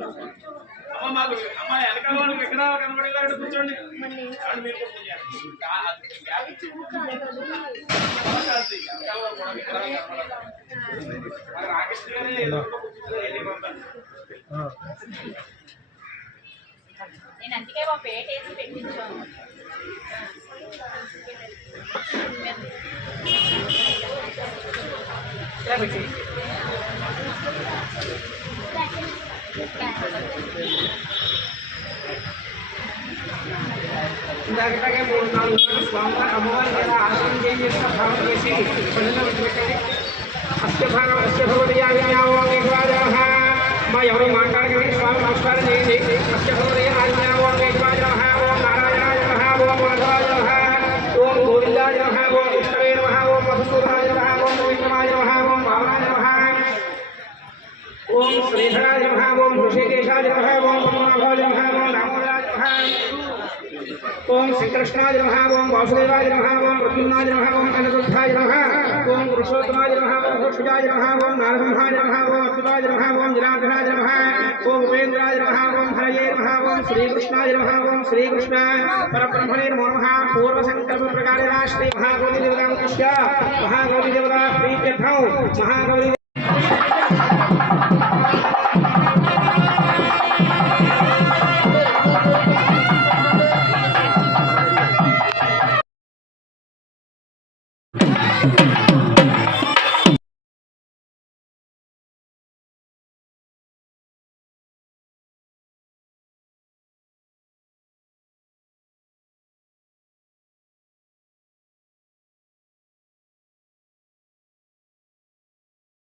అమ్మ మాకు అమ్మ వెనకాల వాళ్ళు విగ్రహాలు కనబడేలా కూర్చోండి. రాకేష్ గారి నేను అందుకే మా పేట వేసి పెట్టించాను. ఇందాకలాగే 3-4 రోజులు స్వామివారి అమ్మవారి మీద ఆశ్రమం చేసిన భావన చేసి పనుల్లో పెట్టండి. అష్టభాగం మా ఎవరు మాట్లాడకండి. స్వామి నమస్కారం చేయండి. అష్టభవదయ ఓం నారాయణాయ నమః ఓం మాధవాయ నమః ఓం గోవిందాయ నమః ఓం విష్ణవే నమః ఓం మధుసూదనాయ నమః ఓం విష్ణవాయ నమః ఓం భావనాయ నమః ఓం శ్రీధరాయ నమః ఓం ఋషికేశాయ నమః ఓం పద్మనాభాయ నమః ఓం రామోదాయ నమః ఓం శ్రీకృష్ణాయ నమః ఓం వాసుదేవాయ నమః ఓం ప్రద్యుమ్నాయ నమః ఓం అనిరుద్ధాయ నమః ఓం పురుషోత్తమాయ నమః ఓం ఋషుజాయ నమః ఓం నారసింహాయ నమః ఓం అచ్యుతాయ నమః ఓం జనార్దనాయ నమః ఓం ఉపేంద్రాయ నమః ఓం హరయే నమః ఓం శ్రీకృష్ణాయ నమః ఓం శ్రీకృష్ణ పరబ్రహ్మణే నమో నమః పూర్వసంకల్ప ప్రకారేణ శ్రీ మహాగౌరీ దేవతాంకస్య మహాగౌరీ దేవతా ప్రీత్యర్థం మహాగౌరీ